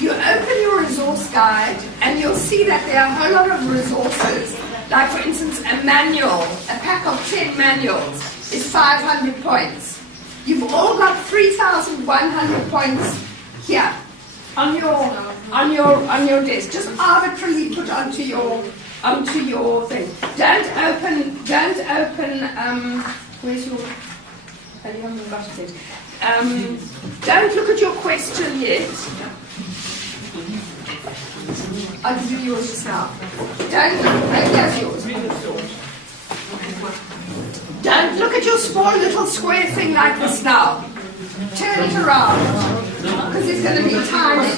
You open your resource guide and you'll see that there are a whole lot of resources. Like, for instance, a manual, a pack of 10 manuals is 500 points. You've all got 3,100 points here on your desk. Just arbitrarily put onto your thing. Don't open. Where's your? Oh, you haven't got it yet. Don't look at your question yet. I'll give you yours just now. Here's yours. Don't look at your small little square thing like this now. Turn it around, because it's going to be tiny.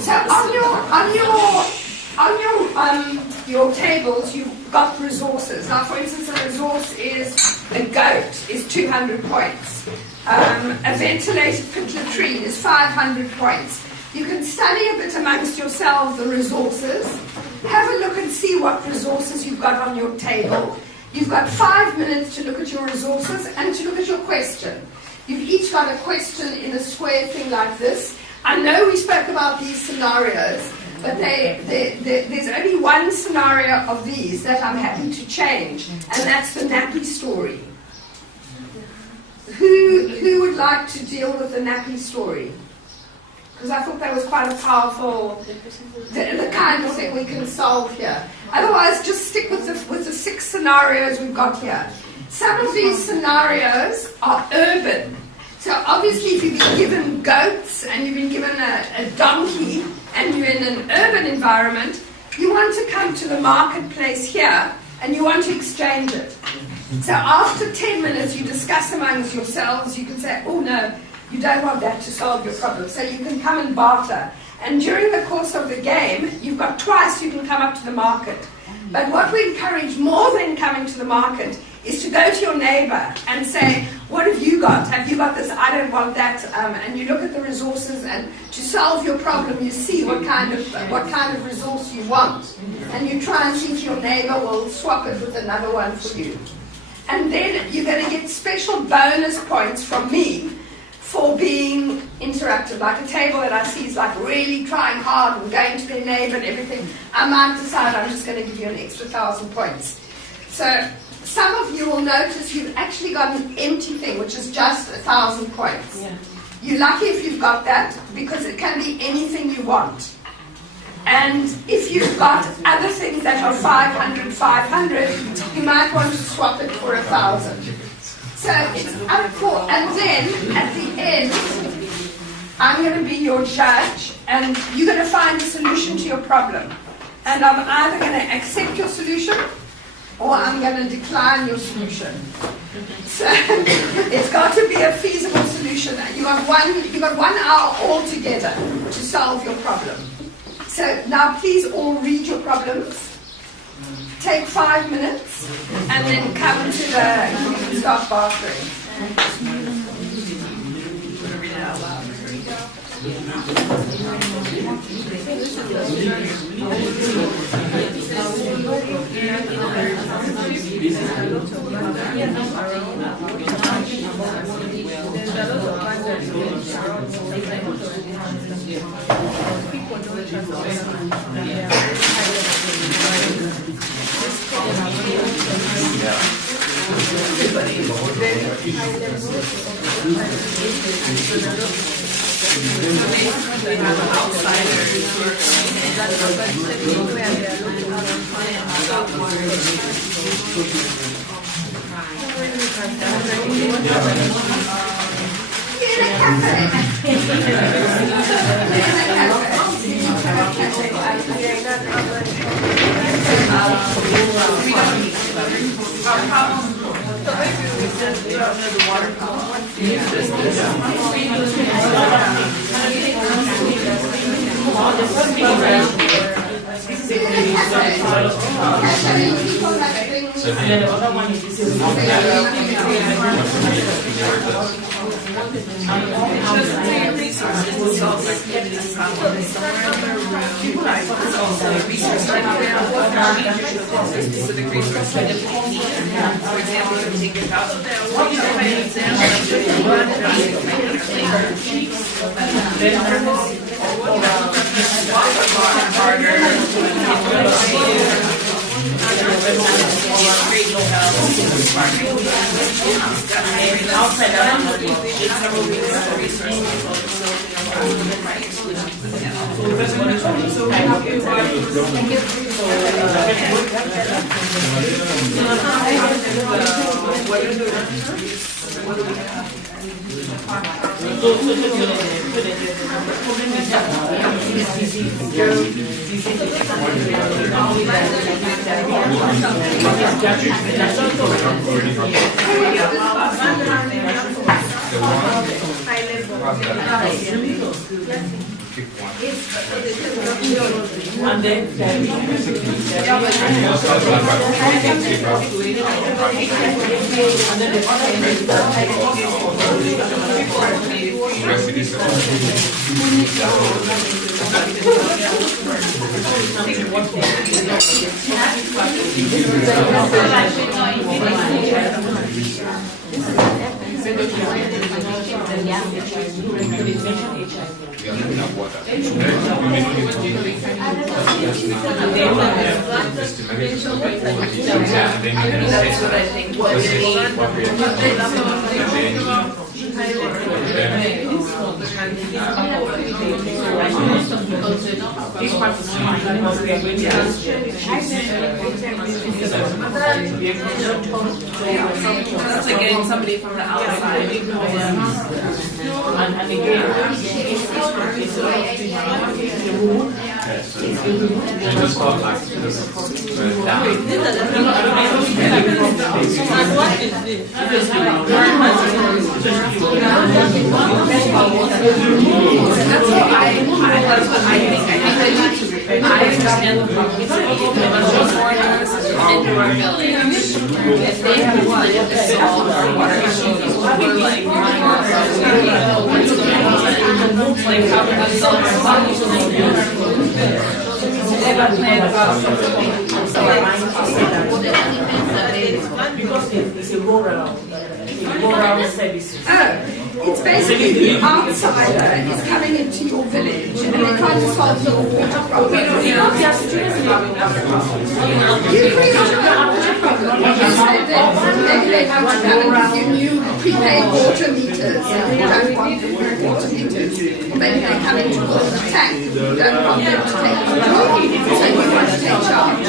So on your tables, you've got resources. Now, for instance, a resource is a goat is 200 points. A ventilated pit latrine is 500 points. You can study a bit amongst yourselves the resources. Have a look and see what resources you've got on your table. You've got 5 minutes to look at your resources and to look at your question. You've each got a question in a square thing like this. I know we spoke about these scenarios, but there's only one scenario of these that I'm happy to change, and that's the nappy story. Who would like to deal with the nappy story? Because I thought that was quite a powerful, the kind of thing we can solve here. Otherwise, just stick with the 6 scenarios we've got here. Some of these scenarios are urban. So obviously, if you've been given goats and you've been given a donkey and you're in an urban environment, you want to come to the marketplace here and you want to exchange it. So after 10 minutes, you discuss amongst yourselves. You can say, oh no, you don't want that to solve your problem. So you can come and barter. And during the course of the game, you've got twice you can come up to the market. But what we encourage more than coming to the market is to go to your neighbor and say, what have you got? Have you got this? I don't want that. And you look at the resources, and to solve your problem, you see what kind of resource you want. And you try and see if your neighbor will swap it with another one for you. And then you're going to get special bonus points from me for being interactive. Like a table that I see is like really trying hard and going to their neighbor and everything. I might decide I'm just going to give you an extra 1,000 points. So some of you will notice you've actually got an empty thing, which is just 1,000 points. Yeah. You're lucky if you've got that, because it can be anything you want. And if you've got other things that are 500, 500, you might want to swap it for 1,000. So it's up for, and then at the end, I'm going to be your judge, and you're going to find a solution to your problem. And I'm either going to accept your solution, or I'm going to decline your solution. So it's got to be a feasible solution. You got 1 hour altogether to solve your problem. So now please all read your problems. Take 5 minutes, and then come to you can start bartering. Read it out loud. And then That's like getting somebody from the outside. and again, just called like this down. That's what I think. I understand the problem. If a bunch of foreigners into our village, if they have one to solve our water issues, we're like, what's going on? Like, how can we solve our water issues? They have a plan about something. because it's a rural services. It's basically the outsider is coming into your village and they're trying to solve your water problem. You create a water problem. Maybe they want to come and give you prepaid water meters and you don't want water meters. Or maybe they come in to build a tank and you don't want them to take the job, so you want to take charge.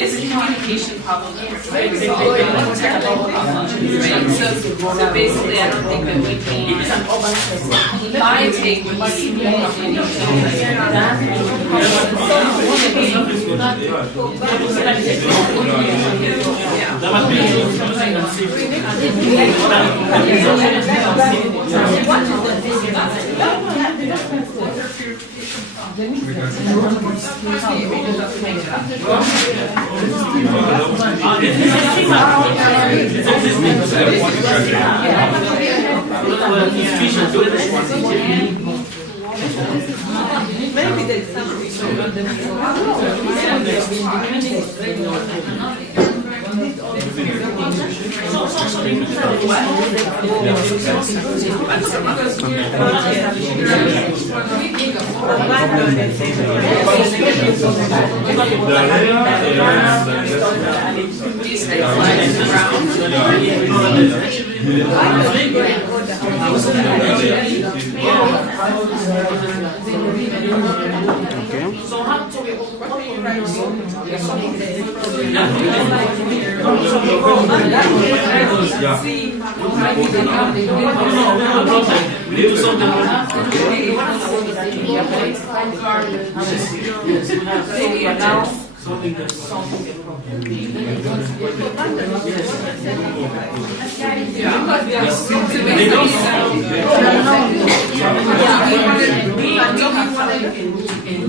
It's a communication problem, right? It's all technical problems, right? So basically, I don't think that we can. My take would be Maybe there's some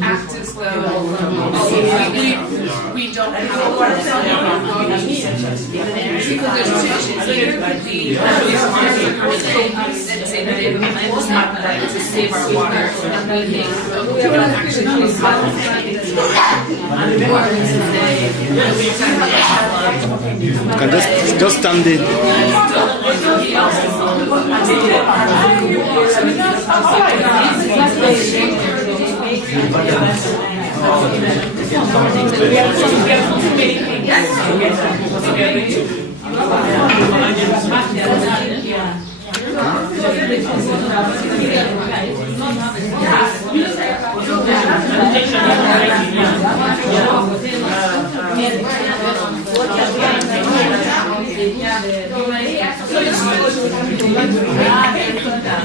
act as though we don't have a lot of because there's two issues. So there could be that say that they to save our water, and we think we don't actually You can just stand it.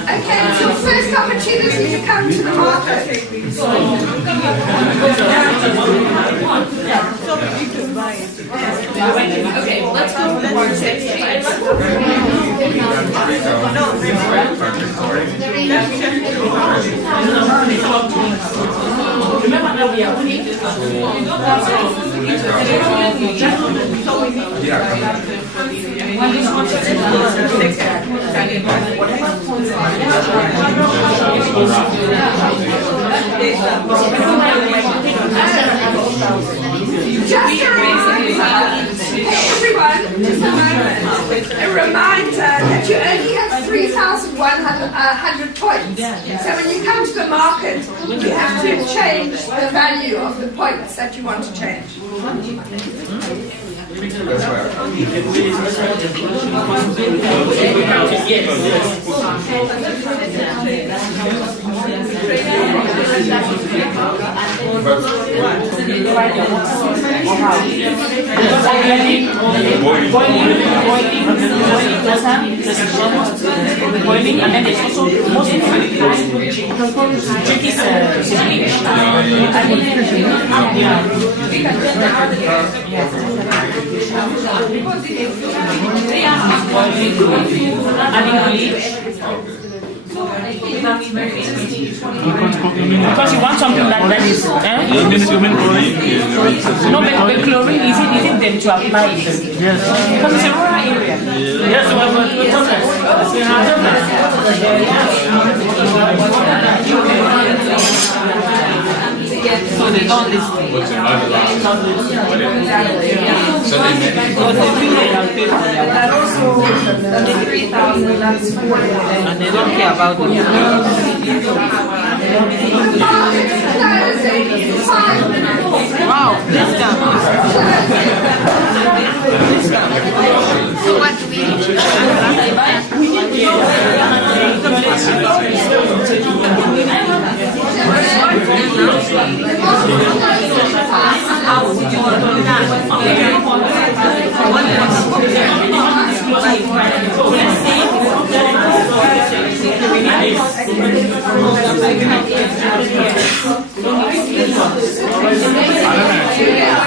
Okay, it's your first opportunity to come to the market. Okay, let's go for the Everyone, just a moment. A reminder that you only have 3,100 points. So when you come to the market, you have to change the value of the points that you want to change. Boiling, and then there's also most important trick is because you want something that is no, but chlorine is it then to apply it? Yes. Because it's a rural area. Yes, so they don't listen. So they make the 3,000, that's 4. And they don't care about it. Wow, this guy. So what do we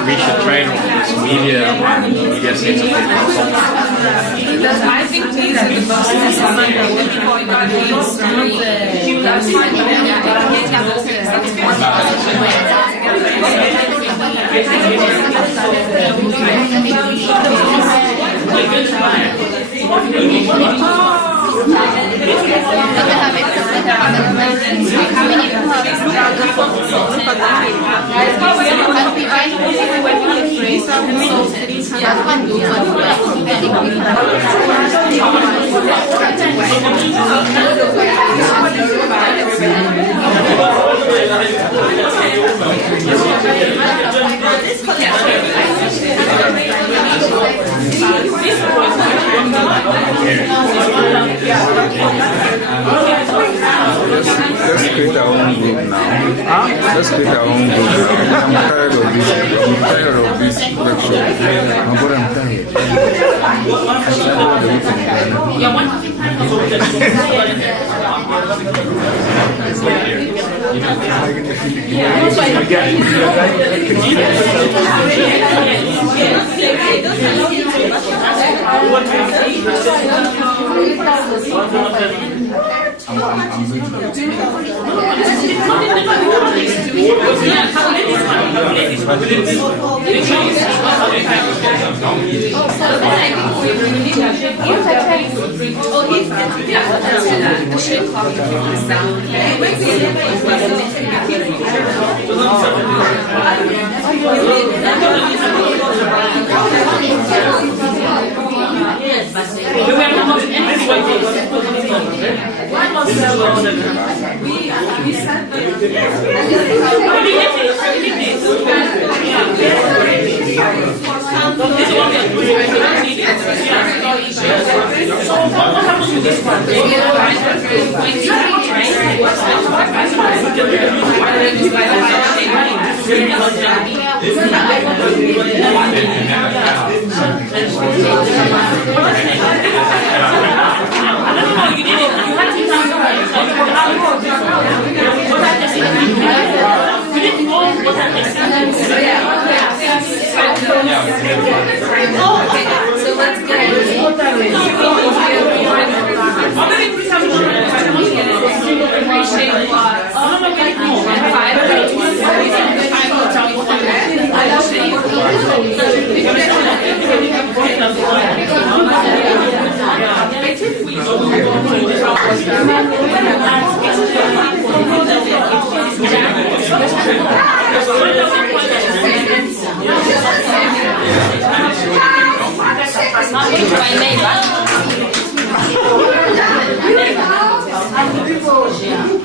we should try to media sets of I think these are the most necessary. That's fine. Let's create our own group now. Let's create our own group. I'm tired of this. I'm tired of this lecture. I'm tired. I'm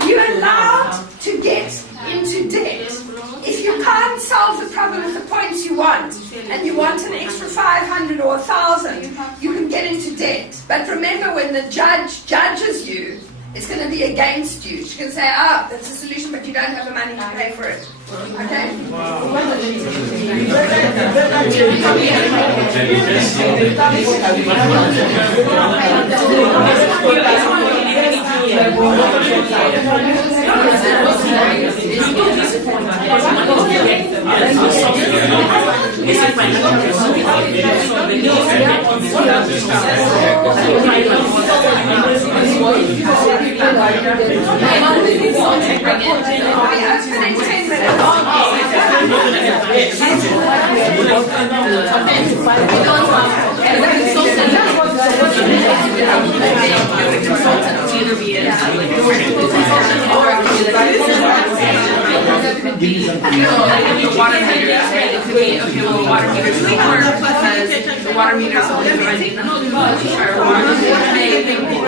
You're allowed to get into debt. If you can't solve the problem with the points you want, and you want an extra 500 or 1,000, you can get into debt. But remember, when the judge judges you, it's going to be against you. She can say, "Ah, that's a solution, but you don't have the money to pay for it." Okay? Water meters, right? It could be, okay, well, the water meters don't work because the water meters are only providing the water anyway, so I think the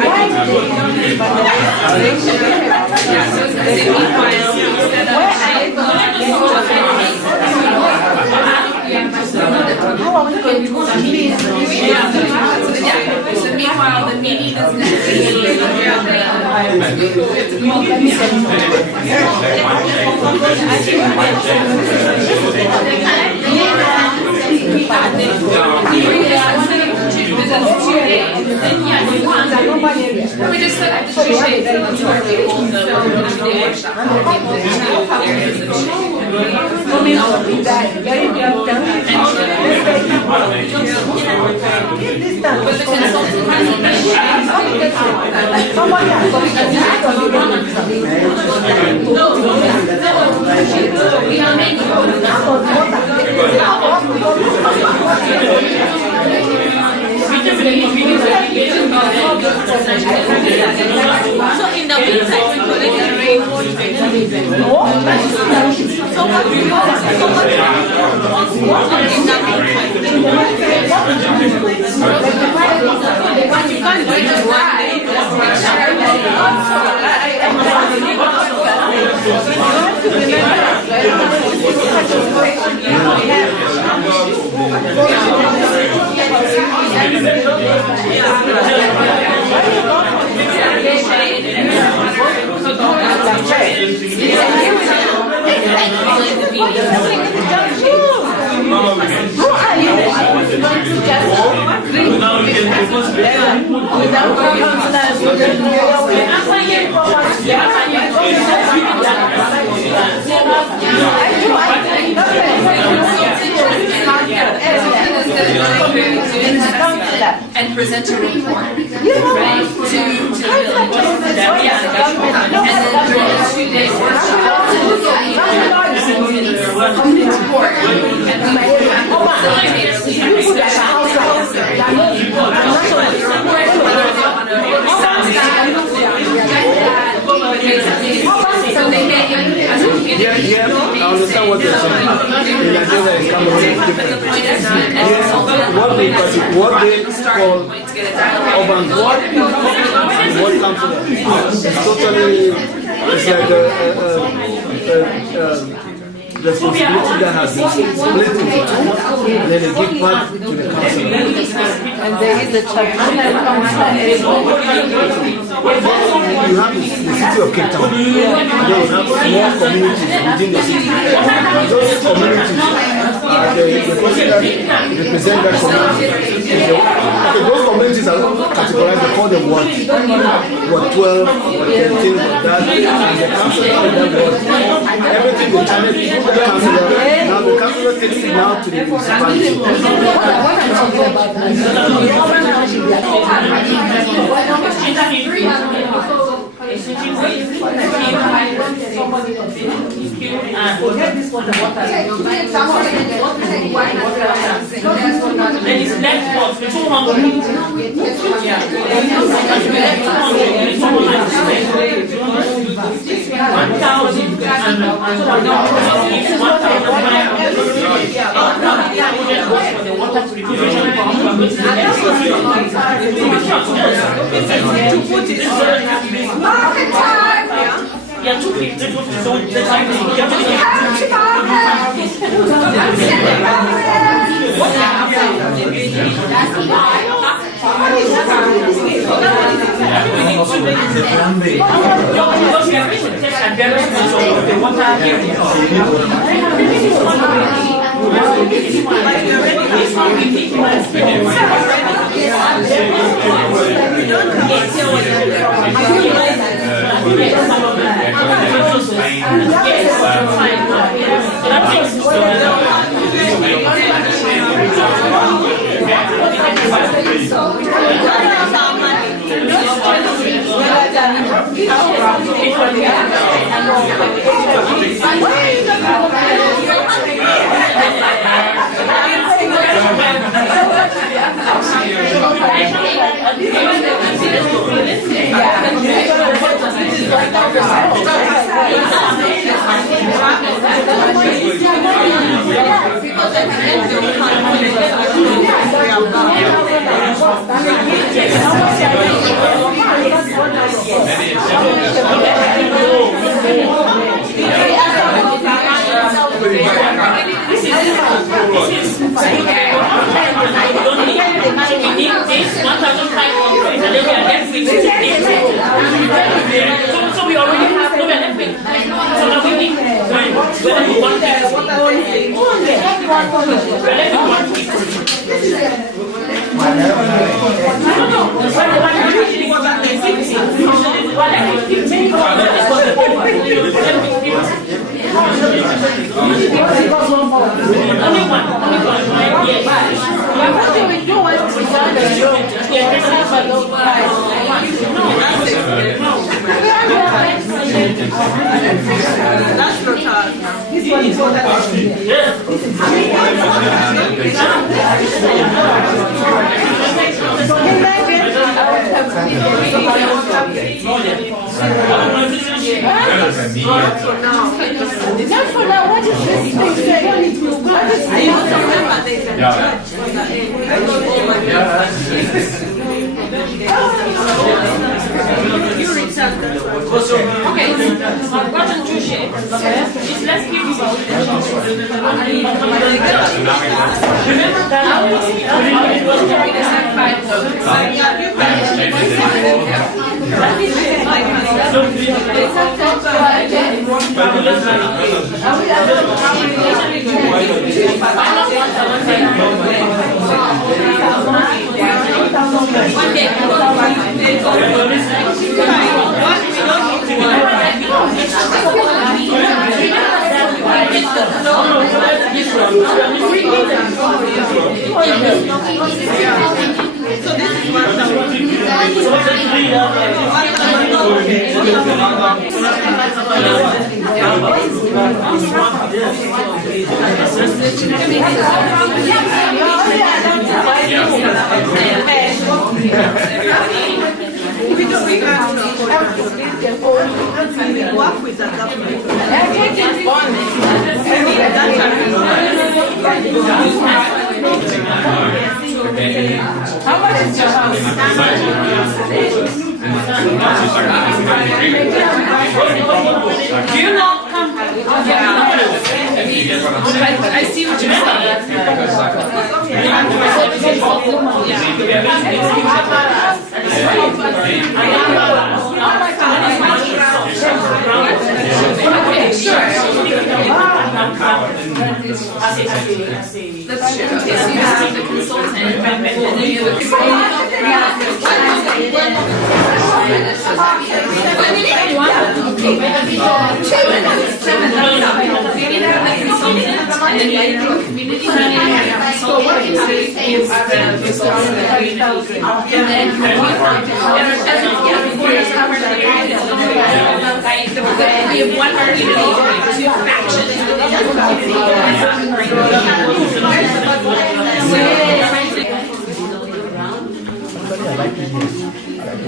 Why How are we going to meet? So meanwhile, the meeting is going to we just said I just appreciate the people that we're going to do the workshop. But the consultant so in the meantime, we could arrange so what we want you can't do it just one day. And present a report, right, to the village. And then during the 2-day workshop, report, and we facilitators lead discussion. So they may I understand what you're saying. What they call urban what comes to them. It's totally, it's like responsibility that has been split into two, and then they give back to the council. And there is a chapter that comes You have the city of Cape Town, and then you have small communities within the city. And those communities, the person that represent that community, okay, those communities are categorized, they call them what 12, what 13, that, and the council of that was everything they channel to the councillor. Now the councillor takes it now to the municipality. what I'm talking about Market time! Yeah, 250, 250, so the time is That's not hard. This one is for now, what is this thing? Okay, I've gotten two shapes. It's less beautiful. Remember so this is what work with that. How much is your house? Do you not come? I see what you're Okay, sure. That's true. Okay, so you have the consultant, and then you have the community meeting. So what you say is we have one community, two factions within the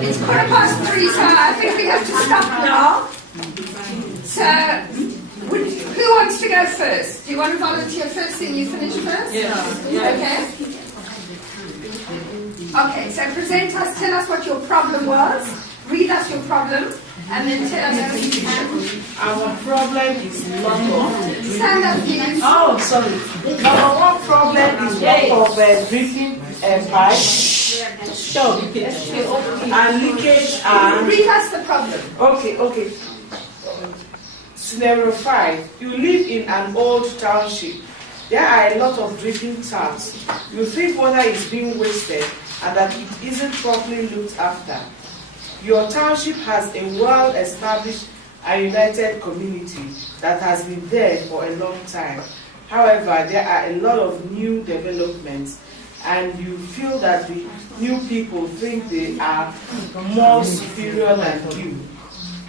It's 3:15, so I think we have to stop now. So, who wants to go first? Do you want to volunteer first and you finish first? Yeah. Okay. Okay, so present us, tell us what your problem was, read us your problem, and then tell us what you can. Our problem is lot of. Stand up, please. Oh, sorry. Number one problem is lot of drinking pipe, stop, and leakage and. Read us the problem. Okay. Scenario 5. You live in an old township. There are a lot of drinking taps. You think water is being wasted and that it isn't properly looked after. Your township has a well-established and united community that has been there for a long time. However, there are a lot of new developments and you feel that the new people think they are more superior than you.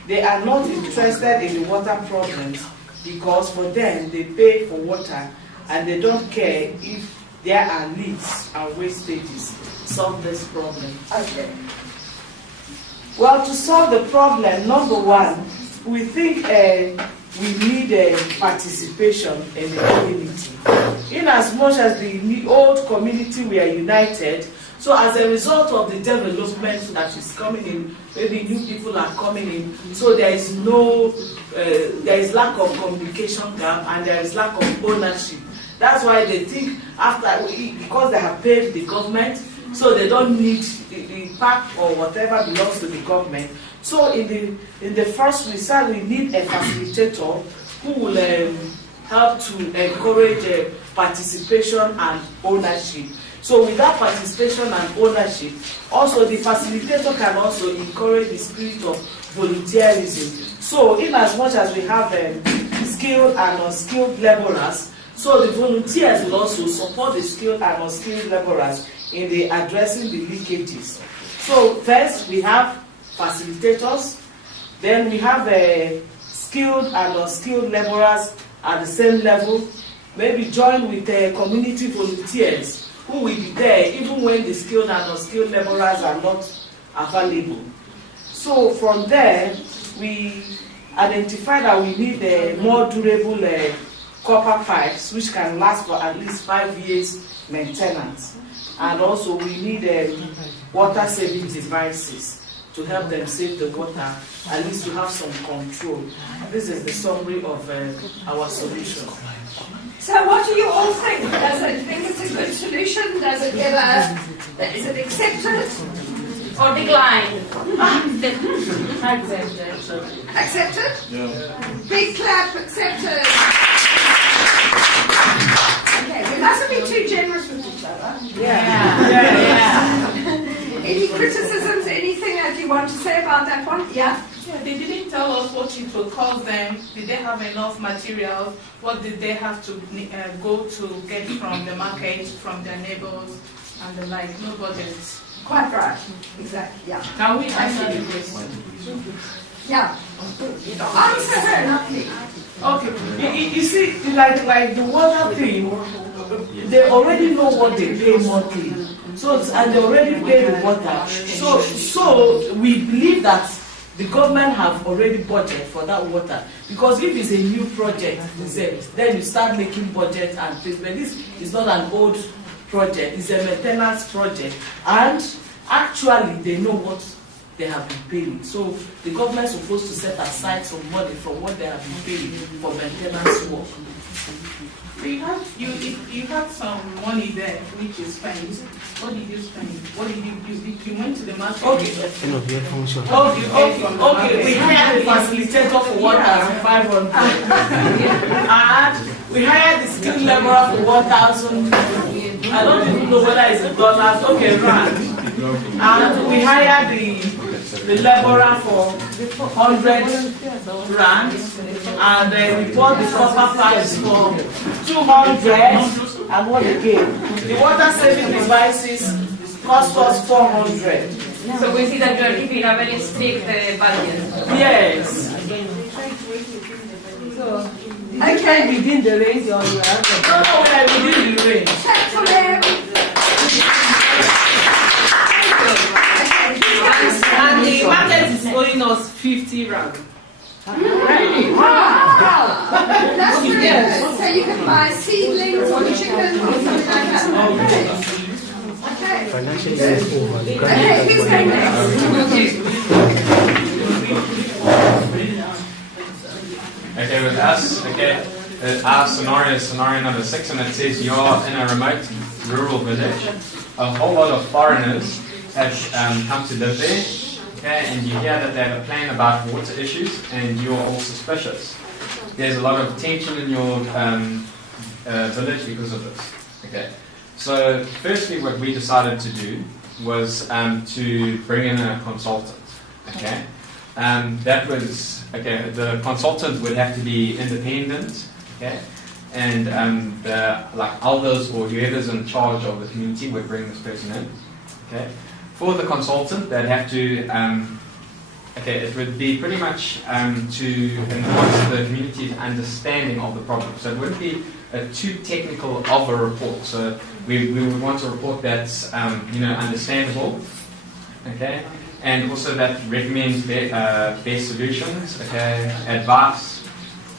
They are not interested in the water problems because for them they pay for water and they don't care if there are leaks and wastages. Solve this problem. Okay. Well, to solve the problem, number one, we think we need participation in the community. In as much as the old community we are united, so as a result of the development that is coming in, maybe new people are coming in, so there is there is lack of communication gap and there is lack of ownership. That's why they think because they have paid the government, so they don't need the park or whatever belongs to the government. So in the first place, we need a facilitator who will help to encourage participation and ownership. So with that participation and ownership, also the facilitator can also encourage the spirit of volunteerism. So in as much as we have skilled and unskilled laborers, so the volunteers will also support the skilled and unskilled laborers in the addressing the leakages. So first we have facilitators, then we have skilled and unskilled laborers at the same level, maybe joined with community volunteers who will be there even when the skilled and unskilled laborers are not available. So from there, we identify that we need more durable copper pipes which can last for at least 5 years maintenance. And also we need water saving devices to help them save the water, at least to have some control. This is the summary of our solution. So what do you all think? Does it think it's a good solution? Does it ever, is it accepted? Or decline? Accepted? Yeah. Big clap, accepted. Okay, we mustn't be too generous with each other. Yeah. Any criticisms, anything that you want to say about that one? Yeah? Yeah, they didn't tell us what it will cost them. Did they have enough materials? What did they have to go to get from the market, from their neighbors, and the like? No budget. Quite right. Exactly, yeah. Can we answer the question? Yeah. Answer her, not me. Okay. You see, like the water thing, they already know what they pay monthly. So, and they already pay the water. So we believe that the government have already budgeted for that water. Because if it's a new project, then you start making budget and things. But this is not an old project, it's a maintenance project. And actually, they know what they have been paying. So the government is supposed to set aside some money from what they have been paying for maintenance work. You had some money there which you spent. What did you spend? What did you do? You went to the market. Okay. We hired the facilitator for 1,500. And we hired the skilled laborer for 1,000. I don't even know whether it's in dollars. Okay, rand. And we hired the laborer for 100 rand. And we bought the copper pipes for 200. And what again? The water saving devices cost us 400. So we see that you are keeping a very strict budget. Yes. So, okay, within the range or you are? No, we are within the range. Thanks for them. And the market is owing us 50 rand. Wow! That's really good. So you can buy seedlings or chicken or something like that. Okay. Financially, it's over. Okay, who's going next? Okay, with us, our scenario is scenario number 6, and it says you're in a remote rural village. A whole lot of foreigners have come to live there. Okay, and you hear that they have a plan about water issues, and you're all suspicious. There's a lot of tension in your village because of this. Okay, so firstly, what we decided to do was to bring in a consultant. Okay, that was the consultant would have to be independent. Okay, and the elders or whoever's in charge of the community would bring this person in. Okay. For the consultant, they'd have to, it would be pretty much to enhance the community's understanding of the problem. So it wouldn't be too technical of a report. So we would want a report that's, understandable, okay, and also that recommends best solutions, okay, advice,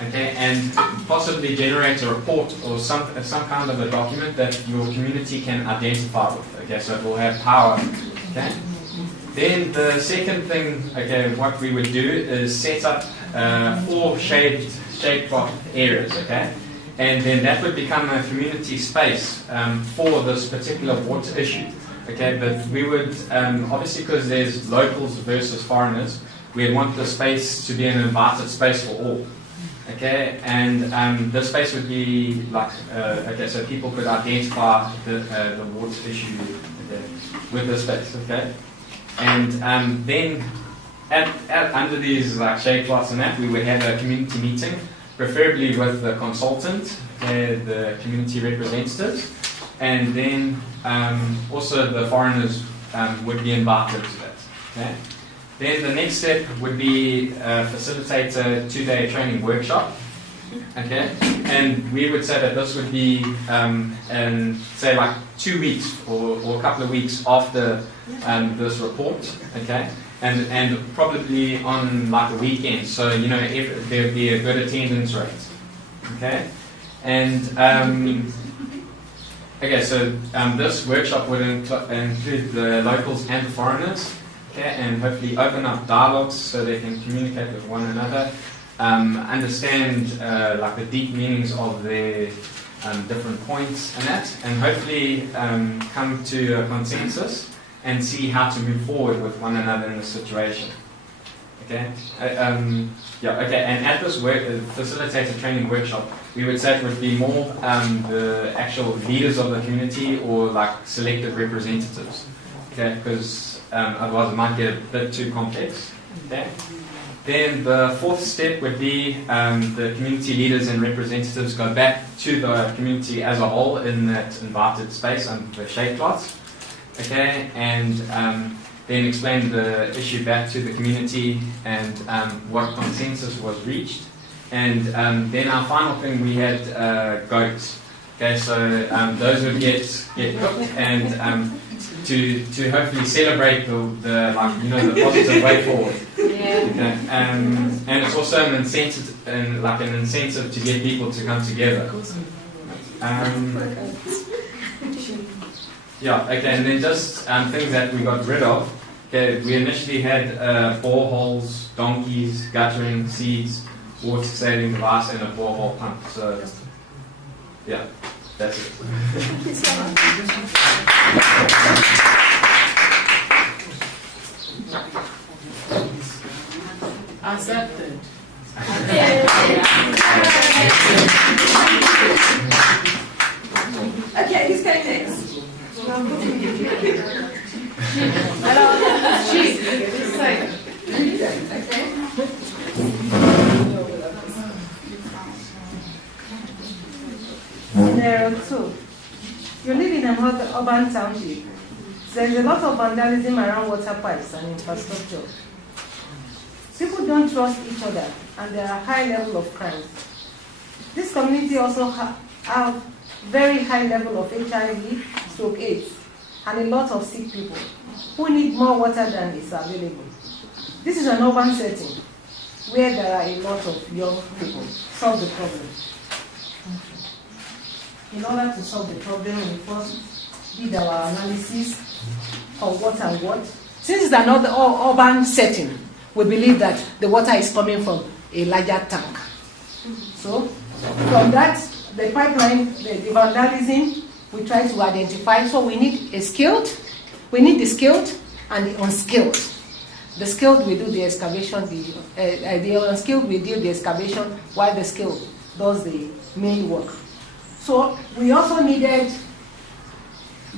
okay, and possibly generate a report or some kind of a document that your community can identify with, okay, so it will have power. Okay. Then the second thing, what we would do is set up 4 shade crop areas, okay, and then that would become a community space for this particular water issue, okay. But we would obviously, because there's locals versus foreigners, we'd want the space to be an invited space for all, Okay, and this space would be like, okay, so people could identify the water issue with this space, okay? And then under these like shade plots and that, we would have a community meeting, preferably with the consultant, the community representatives, and then also the foreigners would be invited to that. Okay? Then the next step would be facilitate a 2-day training workshop. Okay, and we would say that this would be say like 2 weeks or a couple of weeks after this report. Okay, and probably on like a weekend, so you know if there would be a good attendance rate. Okay, and okay, so this workshop would include the locals and the foreigners. Okay, and hopefully open up dialogues so they can communicate with one another, understand like the deep meanings of their different points and that, and hopefully come to a consensus and see how to move forward with one another in this situation. Okay, yeah, okay, and at this facilitator training workshop, we would say it would be more the actual leaders of the community or like selected representatives. Okay, because otherwise it might get a bit too complex. Okay. Then the fourth step would be the community leaders and representatives go back to the community as a whole in that invited space under the shade plots. Okay, and then explain the issue back to the community and what consensus was reached. And then our final thing, we had goats. Okay, so those would get cooked and to hopefully celebrate the like you know the positive way forward. Yeah. Okay. And it's also an incentive to get people to come together. Yeah. Okay. And then just things that we got rid of. Okay. We initially had boreholes, donkeys, guttering, seeds, water saving device, and a borehole pump. So yeah. That's it. Accepted. Okay, who's going next? Hello. Okay. There are two. You live in an urban township. There is a lot of vandalism around water pipes and infrastructure. People don't trust each other, and there are high level of crime. This community also have very high level of HIV, stroke AIDS, and a lot of sick people who need more water than is available. This is an urban setting where there are a lot of young people. Solve the problem. In order to solve the problem, we first did our analysis of what and what. Since it's another urban setting, we believe that the water is coming from a larger tank. So, from that, the pipeline, the vandalism, we try to identify. So we need the skilled and the unskilled. The skilled will do the excavation, the unskilled will do the excavation, while the skilled does the main work. So we also needed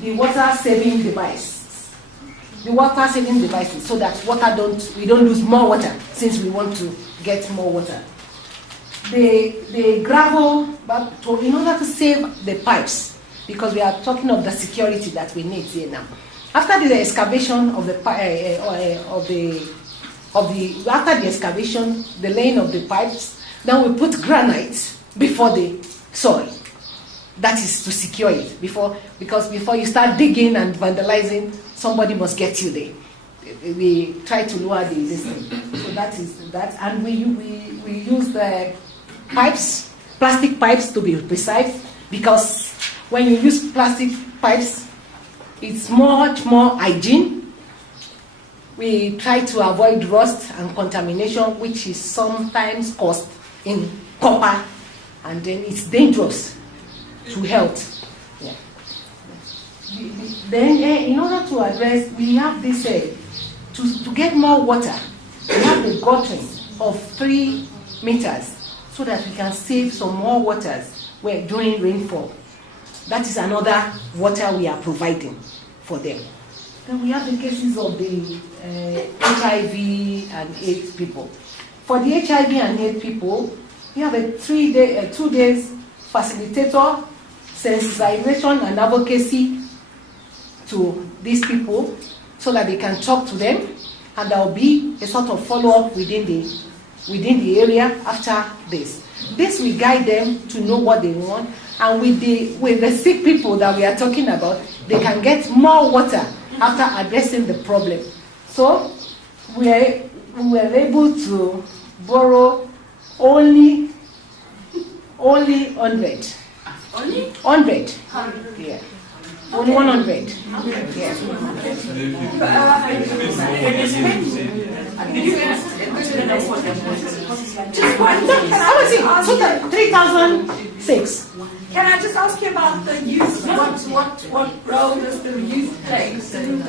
the water saving devices, so that we don't lose more water, since we want to get more water. The gravel, but in order to save the pipes, because we are talking of the security that we need here now. After the excavation of the excavation, the laying of the pipes, then we put granite before the soil. That is to secure it because before you start digging and vandalizing, somebody must get you there. We try to lower this thing. So that is that, and we use the pipes, plastic pipes to be precise, because when you use plastic pipes, it's much more hygiene. We try to avoid rust and contamination, which is sometimes caused in copper, and then it's dangerous to health. Yeah. Then, in order to address, we have this, to get more water, we have the guttering of 3 meters. so that we can save some more waters during rainfall. That is another water we are providing for them. Then we have the cases of the HIV and AIDS people. For the HIV and AIDS people, we have a 2 days facilitator, sensitization and advocacy to these people so that they can talk to them, and there will be a sort of follow-up within the area after this. This will guide them to know what they want, and with the sick people that we are talking about, they can get more water after addressing the problem. So we were able to borrow only 100. Only 100. Yeah. Only 100. Yeah. Just one thing. Can I just ask 3,006. Can I just ask you about the youth? What role does the youth play? It's a young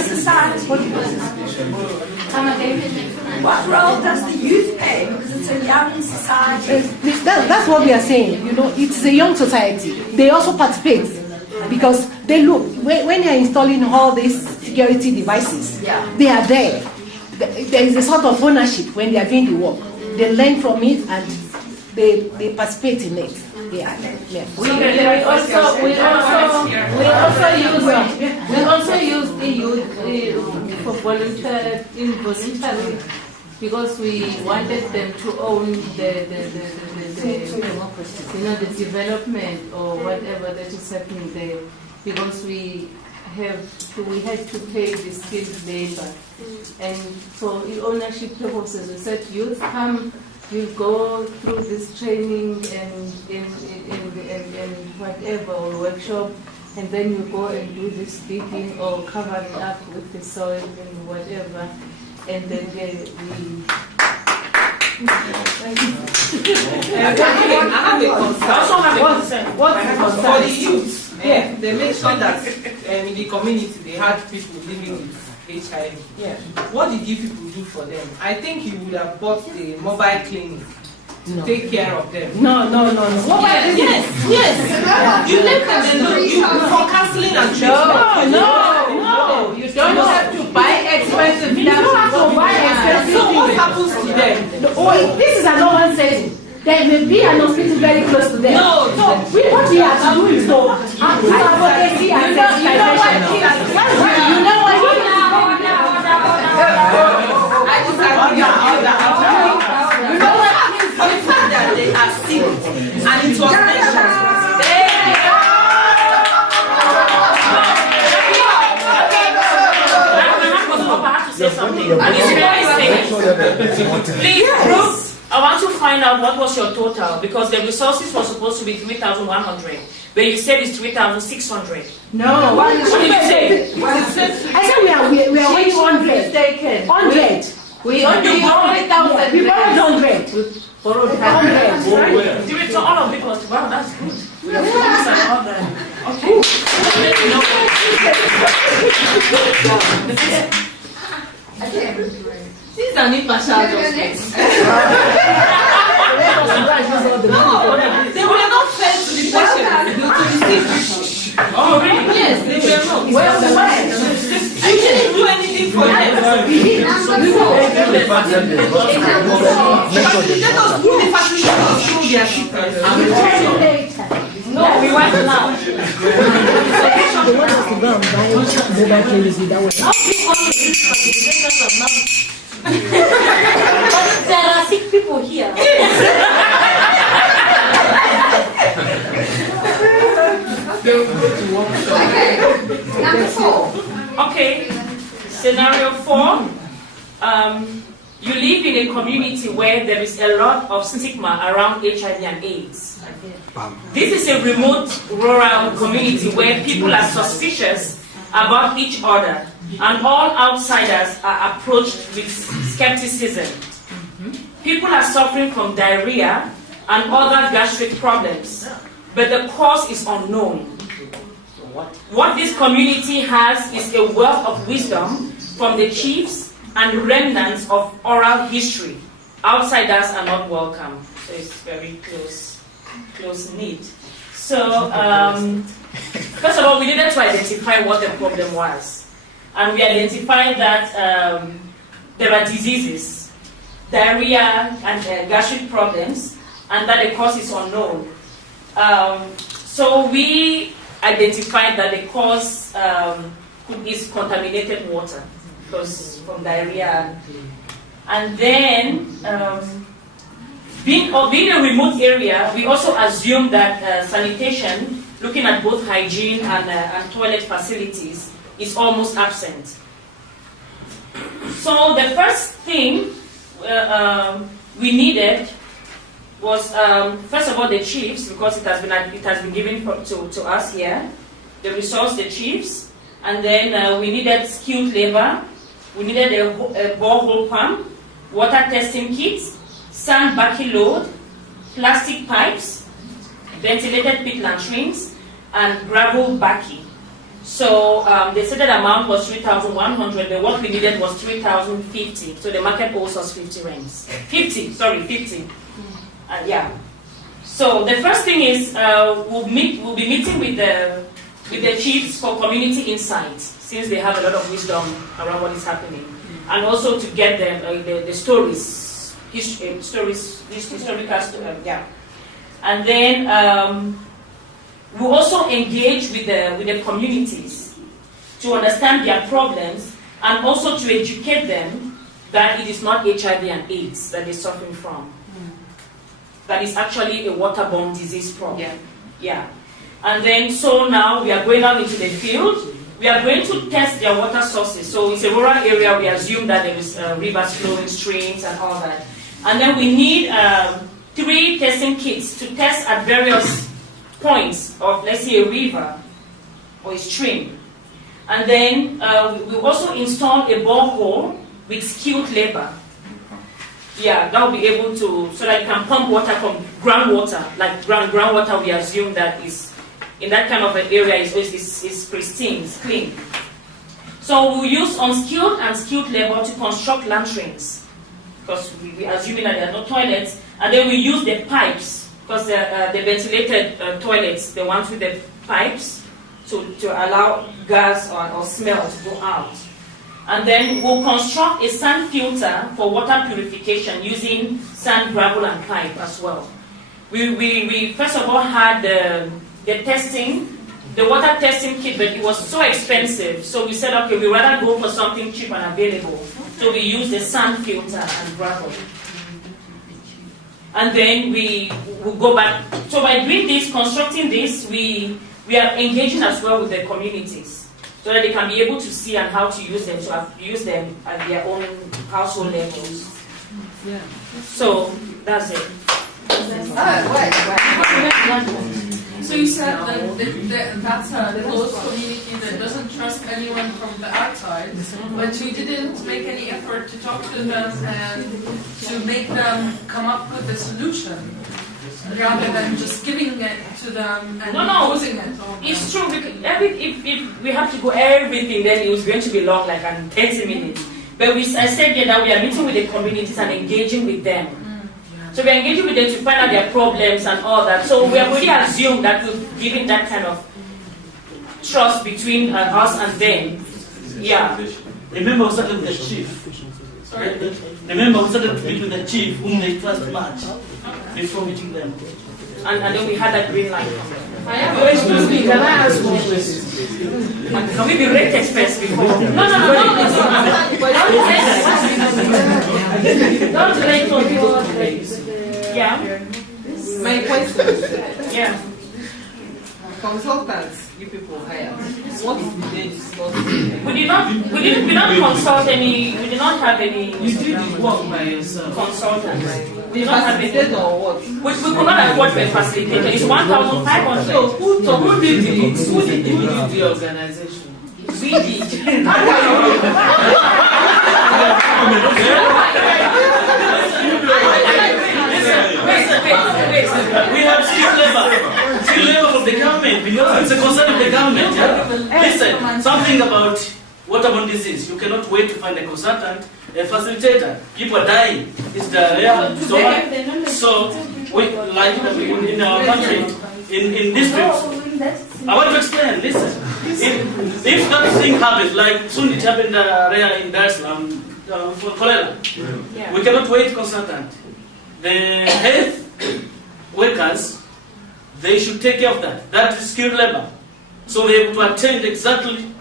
society. What role does the youth play? Because it's a young society. That's what we are saying. You know, it's a young society. They also participate because they look when they are installing all these security devices. They are there. There is a sort of ownership when they are doing the work. They learn from it and they participate in it. Yeah. We also use the youth for voluntary because we wanted them to own the development or whatever that is happening there, because we had to pay the skilled labor, and so in ownership purposes we said youth come. You go through this training and whatever, or workshop, and then you go and do this digging or covering up with the soil and whatever, and then I also have a concern. For the youth, they make sure that in the community they had people living with HIV. Yeah. What did you people do for them? I think you would have bought a mobile clinic to take care of them. No. Yes. You let them for counseling and treatment. No. You don't have to buy expensive stuff. You don't have to buy expensive So what happens to them? This is an urban setting. There may be an hospital very close to them. No. So what we have to do is to advocacy and sensitization. You know what? For the fact that they are sick and it was mentioned. Please, I want to find out what was your total, because the resources were supposed to be 3,100, but you said it's 3,600. No. What did you say? I said we are only 100. 100. We only borrowed 1,000. We borrowed 100. Borrowed 100. Give it to all of people. Wow, that's good. Okay. This is an impartial Next. They were not fed to the patient, to the sick. Oh, really? Yes, they were not. Well, You didn't do anything for them. Let us do the facilitators through their sickness. No, we want now. They want us to go and buy mobile clinics with that one. But there are sick people here. Okay. Number 4. Okay. Scenario 4. You live in a community where there is a lot of stigma around HIV and AIDS. This is a remote rural community where people are suspicious about each other, and all outsiders are approached with skepticism. People are suffering from diarrhea and other gastric problems, but the cause is unknown. What this community has is a wealth of wisdom from the chiefs and remnants of oral history. outsiders are not welcome. So it's very close knit. So first of all, we needed to identify what the problem was, and we identified that there are diseases, diarrhea and gastric problems, and that the cause is unknown. So we identified that the cause is contaminated water, because from diarrhea. And then, being a remote area, we also assumed that sanitation, looking at both hygiene and toilet facilities, is almost absent. So the first thing we needed was, first of all, the chiefs, because it has been given to us here. The resource, the chiefs, and then we needed skilled labor. We needed a borehole pump, water testing kits, sand bucket load, plastic pipes, ventilated pit latrines, and gravel backing. So the stated amount was 3,100, but what we needed was 3,050. So the market owes us 50 rands. 50. Yeah. So the first thing is we'll be meeting with the chiefs for community insight, since they have a lot of wisdom around what is happening, and also to get them the stories, historical stories. Yeah. And then we also engage with the communities to understand their problems, and also to educate them that it is not HIV and AIDS that they're suffering from. That is actually a waterborne disease problem. Yeah. And then, so now we are going out into the field. We are going to test their water sources. So it's a rural area. We assume that there is rivers flowing, streams, and all that. And then we need 3 testing kits to test at various points of, let's say, a river or a stream. And then we also install a borehole with skilled labor. Yeah, that will be able to, so that you can pump water from groundwater, like groundwater. We assume that is in that kind of an area is pristine, it's clean. So we use unskilled and skilled labor to construct latrines, because we are assuming that there are no toilets, and then we use the pipes, because the ventilated toilets, the ones with the pipes, to allow gas or smell to go out. And then we'll construct a sand filter for water purification using sand, gravel, and pipe as well. We first of all had the testing, the water testing kit, but it was so expensive. So we said, okay, we'd rather go for something cheap and available. So we used the sand filter and gravel. And then we will go back. So by doing this, constructing this, we are engaging as well with the communities, so that they can be able to see and how to use them, so use them at their own household levels. Yeah. So that's it. So you said that that's a closed community that doesn't trust anyone from the outside, but you didn't make any effort to talk to them and to make them come up with a solution, rather than just giving it to them and imposing it on them. It's true, because if we have to go everything, then it was going to be long, like 30 minutes. But I said here that we are meeting with the communities and engaging with them. So we are engaging with them to find out their problems and all that. So we have already assumed that we've given that kind of trust between us and them. Yeah. Remember, we started with the chief. Sorry? Remember, we started with the chief, whom they trust much, before meeting them. And then we had that green light. Excuse me, can I ask one question? Can we be rated first before? No. Don't rate on people. Yeah. My question. Yeah. Consultants, you people hire. What did they discuss? We did not consult any. We did not have any. You did the work by yourself. Consultants. We The did not have any. facilitator or what? We could not afford a facilitator. It's 1,500. So who did the organization? We did. We have skilled labor from the government, because it's a concern of the government. Yeah? Listen, something about waterborne disease. You cannot wait to find a consultant a facilitator. People are dying. It's diarrhea, stomach. So, we, like in our country, in districts, I want to explain, listen. If that thing happens, like soon it happened in Dar es Salaam, for cholera, we cannot wait consultant. The health workers, they should take care of that. That is skilled labor. So they have to attend exactly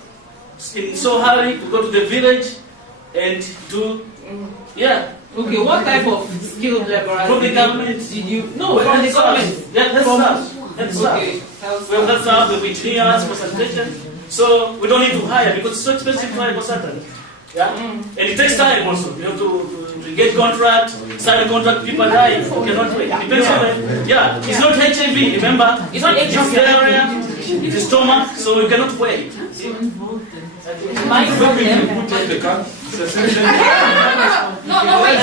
in so hurry to go to the village and do, Okay, what type of skilled laborers from the government. did you? No, from the government. That's staff. That's staff. Okay. Well, that's staff, the engineers, consultation. So we don't need to hire because it's so expensive to hire a consultant. Yeah? And it takes time also. You have to get contract, sign a contract, people die. You cannot wait. Depends on it. Yeah. It's not HIV, remember? It's not It's HIV. diarrhea, it is stomach, so you cannot wait. My problem. No, wait.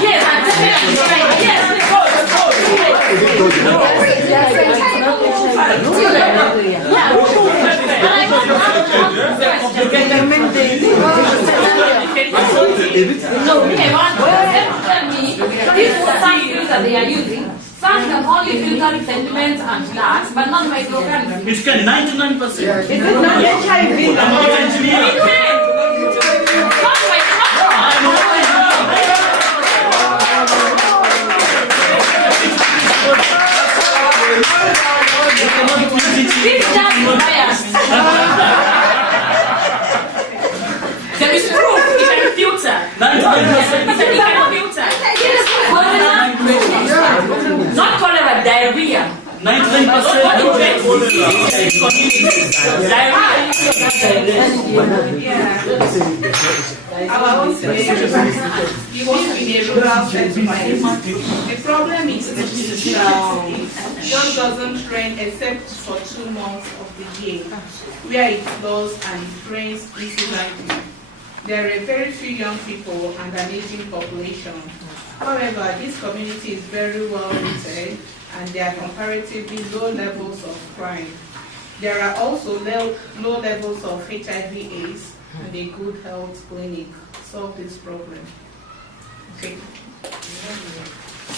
Yes, I'm definitely. No, tell me, these substances that they are using, some can only filter sediments and gas, but not microorganisms. It can 99%. Is it not HIV? I'm not an engineer. This just biased. There is proof. It can filter. It can filter. Not cholera, diarrhea. 99%. Our own you live in a rural settlement. The problem is that John doesn't rain except for 2 months of the year, where it flows and it rains seasonally. There are very few young people and an aging population. However, this community is very well rooted and there are comparatively low levels of crime. There are also low levels of HIV/AIDS and a good health clinic. Solve this problem. Okay.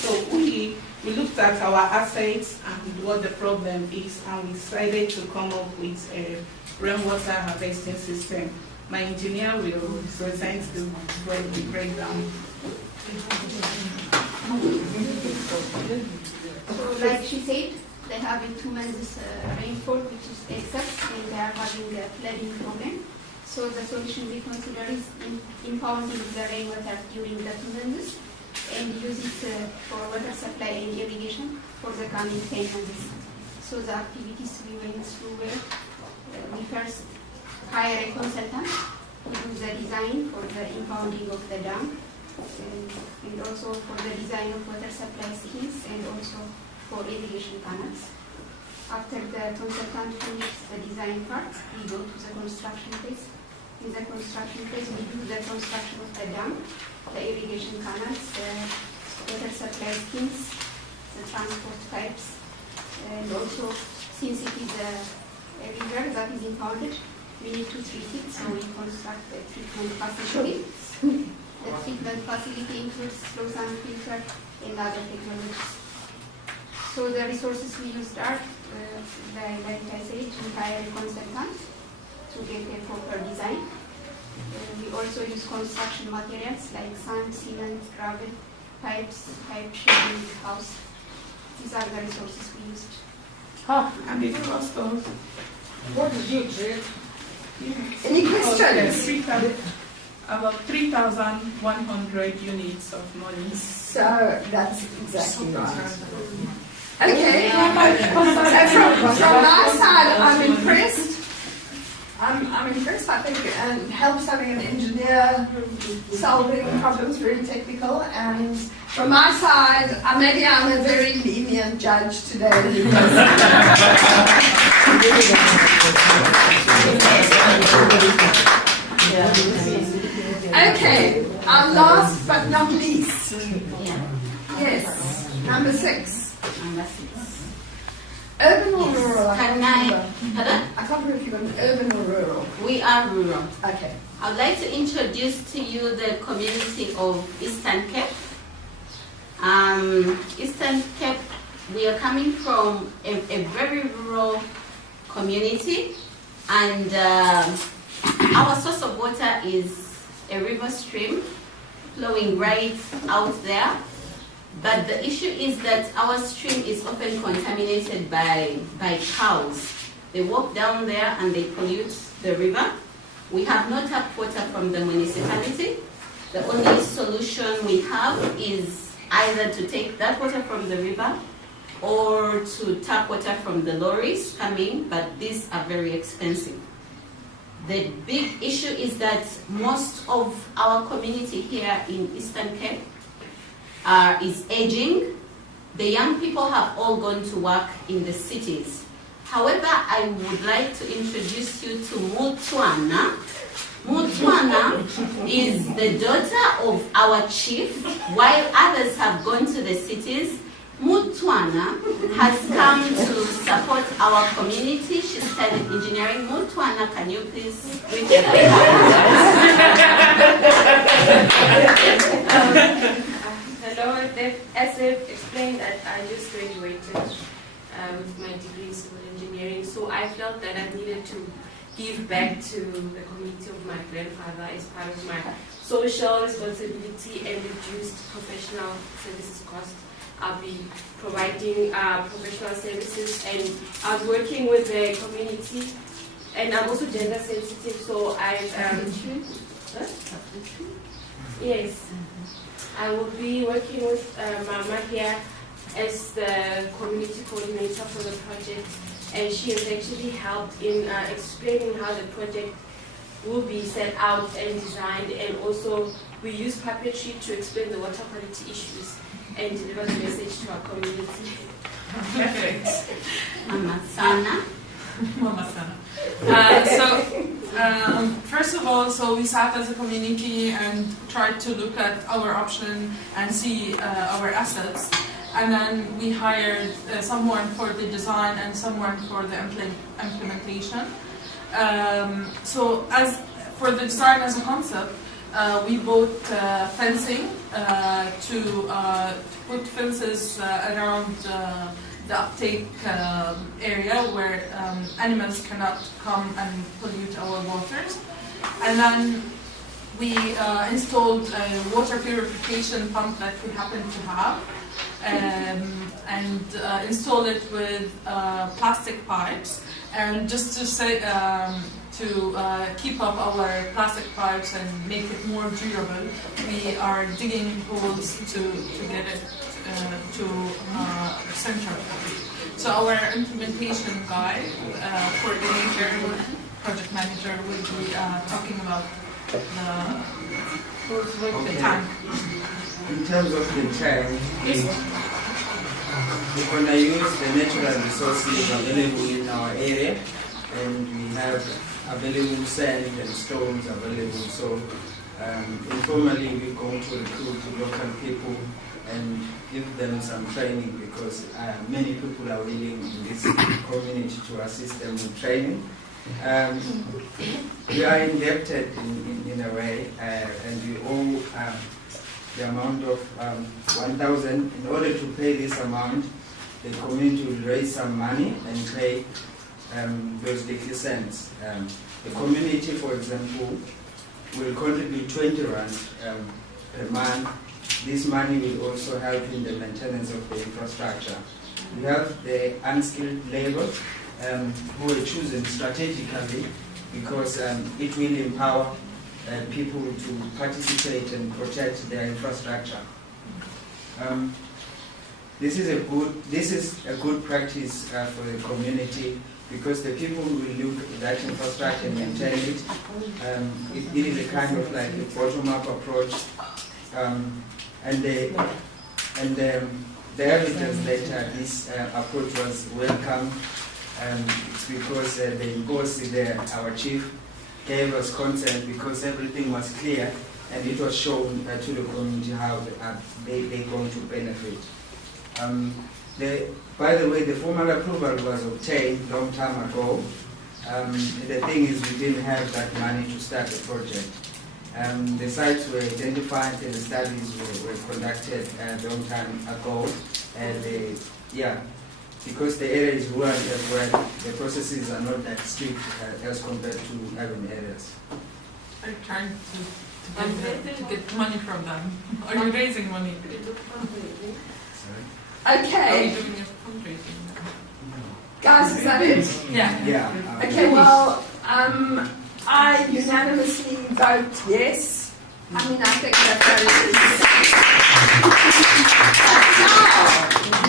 So we looked at our assets and what the problem is, and we decided to come up with a rainwater harvesting system. My engineer will present the breakdown. So, like she said, they have a tremendous rainfall, which is excess, and they are having a flooding problem. So the solution we consider is impounding the rainwater during the tremendous and use it for water supply and irrigation for the coming 10 months. So the activities we went through were, we first hire a consultant to do the design for the impounding of the dam, and also for the design of water supply schemes and also for irrigation canals. After the consultant finishes the design part, we go to the construction phase. In the construction phase, we do the construction of the dam, the irrigation canals, the water supply schemes, the transport pipes, and also, since it is a river that is impounded, we need to treat it, so we construct the treatment facility. The treatment facility includes flow and filter and other technologies. So the resources we used are, like I said, we hire a consultant to get a proper design. We also use construction materials like sand, cement, gravel, pipes, pipe shaping house. These are the resources we used. And it cost us. What did you trade? Any questions? About 3,100 units of money. So that's exactly right. Okay. From my side, I'm impressed. I'm impressed. I think it helps having an engineer solving problems, very technical. And from my side, maybe I'm a very lenient judge today. Okay, our last but not least. Yes, number 6. Urban or rural? I can't can't remember if you're urban or rural. We are rural. Okay. I'd like to introduce to you the community of Eastern Cape. Eastern Cape, we are coming from a very rural community, and our source of water is a river stream flowing right out there. But the issue is that our stream is often contaminated by cows. They walk down there and they pollute the river. We have no tap water from the municipality. The only solution we have is either to take that water from the river or to tap water from the lorries coming, but these are very expensive. The big issue is that most of our community here in Eastern Cape is aging. The young people have all gone to work in the cities. However, I would like to introduce you to Mutwana. Mutwana is the daughter of our chief. While others have gone to the cities, Mutwana has come to support our community. She studied engineering. Mutwana, can you please greet Hello, as they've explained that I just graduated with my degree in civil engineering, so I felt that I needed to give back to the community of my grandfather as part of my social responsibility and reduced professional services cost. I'll be providing professional services, and I'm working with the community, and I'm also gender sensitive, so yes, I will be working with Mama here as the community coordinator for the project, and she has actually helped in explaining how the project will be set out and designed, and also we use puppetry to explain the water quality issues and deliver the message to our community. Perfect. Mama Sana. Mama Sana. First of all, so we sat as a community and tried to look at our option and see our assets. And then we hired someone for the design and someone for the implementation. So as for the design as a concept, we bought fencing to put fences around the uptake area where animals cannot come and pollute our waters. And then we installed a water purification pump that we happen to have, and install it with plastic pipes. And just to say, to keep up our plastic pipes and make it more durable, we are digging holes to get it to center. So our implementation guy, coordinator, project manager will be talking about the tank. In terms of the tank, we're going to use the natural resources available in our area, and we have available sand and stones available. So informally we're going to recruit local people and give them some training, because many people are willing in this community to assist them with training. We are indebted in a way, and we owe the amount of 1,000. In order to pay this amount, the community will raise some money and pay those little cents. The community, for example, will contribute 20 rand per month. This money will also help in the maintenance of the infrastructure. We have the unskilled labor who are chosen strategically because it will empower people to participate and protect their infrastructure. This is a good practice for the community, because the people will look at that infrastructure and maintain it. It is a kind of like a bottom-up approach, and the evidence that this approach was welcome. It's because the Ngosi there, our chief, gave us consent because everything was clear and it was shown to the community how they're going to benefit. By the way, the formal approval was obtained long time ago, The thing is, we didn't have that money to start the project. The sites were identified and the studies were conducted a long time ago. And because the area is rural as well, the processes are not that strict as compared to urban areas. Are you trying to get money from them? Are you raising money? Okay. Are you doing a fundraising? Guys, is that it? Yeah. Okay, well, I unanimously vote yes. I mean, I think that's very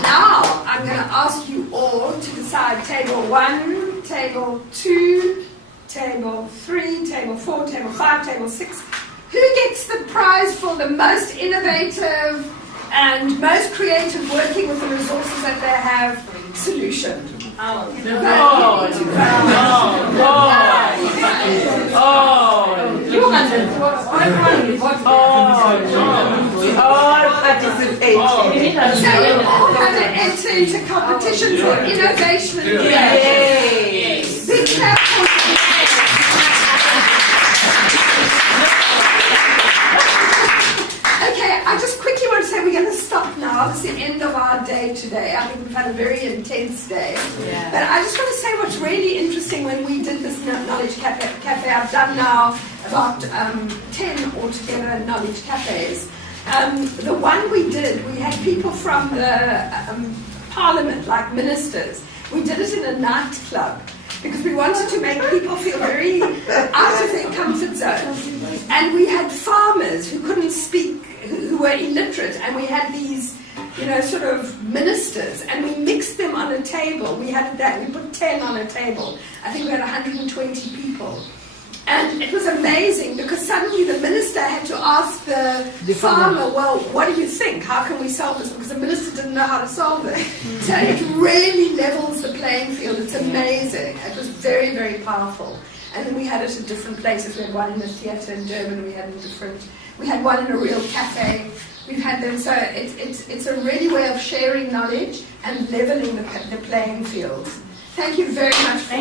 Now, I'm going to ask you all to decide table 1, table 2, table 3, table 4, table 5, table 6. Who gets the prize for the most innovative and most creative working with the resources that they have solution? Participate. So you all have to enter into competition for innovation and Yes. big clap for Okay, I just quickly want to say we're going to stop now. It's the end of our day today. I think we've had a very intense day. Yeah. But I just want to say what's really interesting when we did this Knowledge Cafe, I've done now about 10 altogether Knowledge Cafes. The one we did, we had people from the parliament, like ministers. We did it in a nightclub because we wanted to make people feel very out of their comfort zone. And we had farmers who couldn't speak, who were illiterate, and we had these, sort of ministers, and we mixed them on a table. We put 10 on a table. I think we had 120 people. And it was amazing because suddenly the minister had to ask the farmer, well, what do you think? How can we solve this? Because the minister didn't know how to solve it. So it really levels the playing field. It's amazing. It was very, very powerful. And then we had it at different places. We had one in the theatre in Durban. We had one in a real cafe. We've had them. So it's a really way of sharing knowledge and leveling the playing field. Thank you very much for